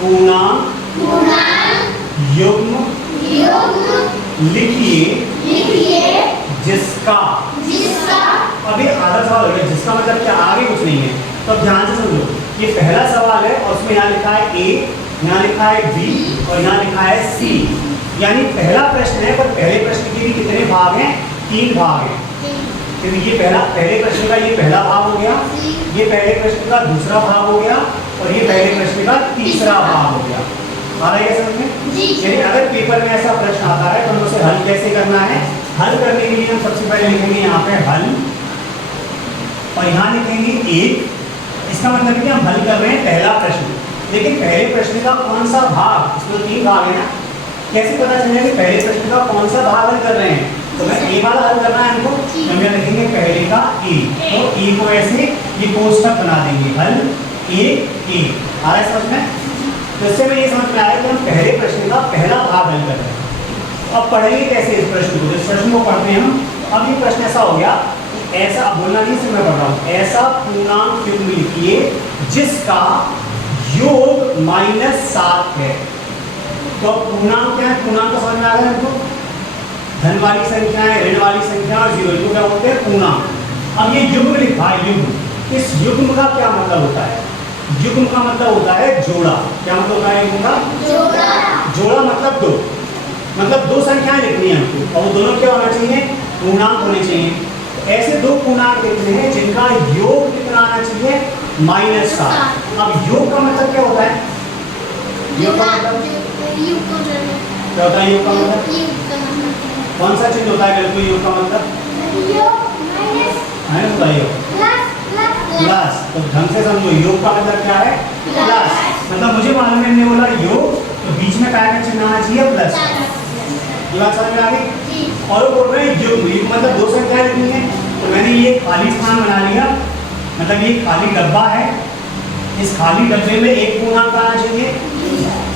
पूर्णांक युग्म लिखिए जिसका। अभी आधा सवाल हो गया, जिसका मतलब क्या, आगे कुछ नहीं है। तो अब ध्यान से समझो, ये पहला सवाल है और उसमें यहाँ लिखा है ए, यहाँ लिखा है बी और यहाँ लिखा है सी। यानी पहला प्रश्न है, पर पहले प्रश्न के भी कितने भाग हैं? 3 भाग हैं। तो ये पहले प्रश्न का ये पहला भाग हो गया, ये पहले प्रश्न का दूसरा भाग हो गया और ये पहले प्रश्न का तीसरा भाग हो गया। आ रहा है समझ में? यानी अगर पेपर में ऐसा प्रश्न आता है तो हम उसे हल कैसे करना है? हल करने के लिए हम सबसे पहले लिखेंगे यहाँ पे हल और यहाँ लिखेंगे 1। इसका मतलब कि हम हल कर रहे हैं पहला प्रश्न। लेकिन पहले प्रश्न का कौन सा भाग? इसमें 3 भाग है ना, कैसे पता चलेगा कि पहले प्रश्न का कौन सा भाग हल कर रहे हैं? तो मैं ए वाला हल करना है हमको, तो हम लिखेंगे पहले का ए। तो ए को ऐसे ये कोष्ठक बना देंगे, हल ए। आ रहा है समझ में? तो इससे में ये समझ में आया कि हम पहले प्रश्न का पहला भाग हल कर रहे हैं। अब पढ़ेंगे कैसे इस प्रश्न को? इस प्रश्न को पढ़ते हैं हम। अब ये प्रश्न ऐसा हो गया, ऐसा बोलना नहीं, सिर्फ मैं पढ़ रहा हूँ। ऐसा पूर्णांक युग्म लिखिए जिसका योग -7 है। तो पूर्णांक क्या है? पूर्णांक समझ में आ रहा है हमको? धन वाली संख्या है, ऋण वाली संख्या और जीरो, इनको क्या बोलते हैं? पूर्णांक। अब ये युग्म लिखा है, युग्म। इस युग्म का क्या मतलब होता है? युग्म का मतलब होता है जोड़ा। क्या मतलब होता है युग्म का? जोड़ा मतलब 2, मतलब 2 संख्याएं लिखनी है हमको और वो दोनों क्या होना चाहिए? पूर्णांक होने चाहिए। ऐसे 2 पूर्णांक लिखने हैं जिनका योग कितना आना चाहिए? -7। अब योग का मतलब क्या होता है? योग का मतलब क्या होता है? योग का मतलब कौन सा चीज होता है? बिल्कुल योग का मतलब है बताइए। प्लस। तो ढंग से समझो, योग का मतलब क्या है? प्लस। मतलब मुझे मालूम है, मैंने बोला योग तो बीच में क्या का चिन्ह आना चाहिए? प्लस। ये बात समझ में आ गई? और वो बोल रहे हैं युग्म मतलब 2 संख्याएं लिखनी है। तो मैंने ये खाली स्थान बना लिया, मतलब ये खाली डब्बा है। इस खाली डब्बे में एक पूर्णांक आना चाहिए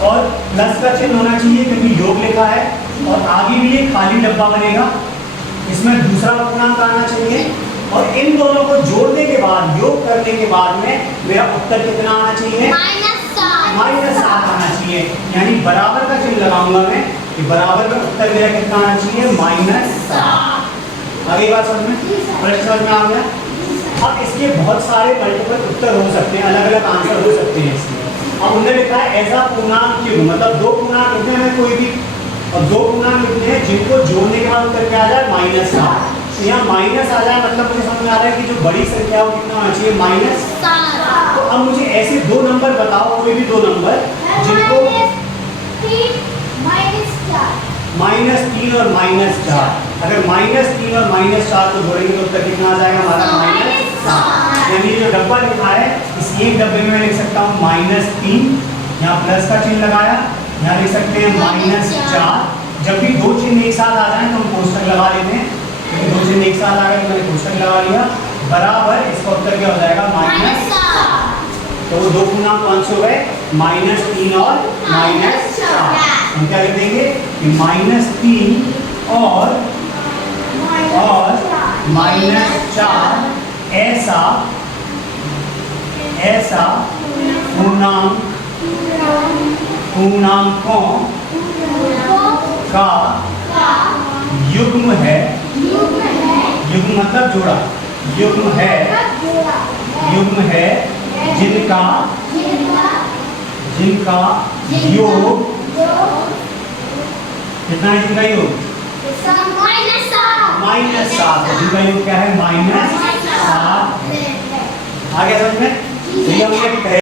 और प्लस का चिन्ह होना चाहिए क्योंकि योग लिखा है। और आगे भी ये खाली डब्बा बनेगा, इसमें दूसरा पूर्णांक आना चाहिए। और इन दोनों को जोड़ने के बाद, योग करने के बाद में मेरा उत्तर कितना आना चाहिए? -7 आना चाहिए। यानी बराबर का चिन्ह लगाऊंगा मैं, कि बराबर का उत्तर मेरा कितना आना चाहिए? -7। आगे बात समझ में? प्रश्न समझ में आ गया? अब इसके बहुत सारे मल्टीपल उत्तर हो सकते हैं, अलग अलग आंसर हो सकते हैं इसमें। अब उन्होंने लिखा है ऐसा पूर्णांक युग्म, मतलब 2 पूर्णांक लिखने हैं कोई भी, और 2 पूर्णांक लिखने हैं जिनको जोड़ने के बाद उत्तर क्या आ जाए? -7। यहाँ माइनस आ जाए मतलब मुझे समझ में आ रहा है कि जो बड़ी संख्या हो कितना होना चाहिए? -7। तो अब मुझे ऐसे 2 नंबर बताओ, कोई भी 2 नंबर जिनको -3 और -4, अगर -3 और -4 को जोड़ेंगे तो उत्तर कितना आ जाएगा हमारा? -7। यानी जो डब्बा लिखा है इस एक डब्बे में लिख सकता हूँ -3, यहाँ प्लस का चिन्ह लगाया, यहाँ लिख सकते हैं -4। जब भी 2 चिन्ह एक साथ आ जाए तो हम कोष्ठक लगा लेते हैं, क्योंकि 2 चिन्ह एक साथ आ गए तो मैंने कोष्ठक लगा लिया। बराबर इसका उत्तर क्या हो जाएगा? -7। तो वो 2 पूर्णांक कौन से हो गए? -3 और -4। हम क्या लिख देंगे कि -3 और -4 ऐसा पूर्णांकों का युग्म है। युग्म मतलब जोड़ा। युग्म है जिनका योग कितना है? जिनका योग -7। जिनका योग क्या है? -7। आ गया समझ में?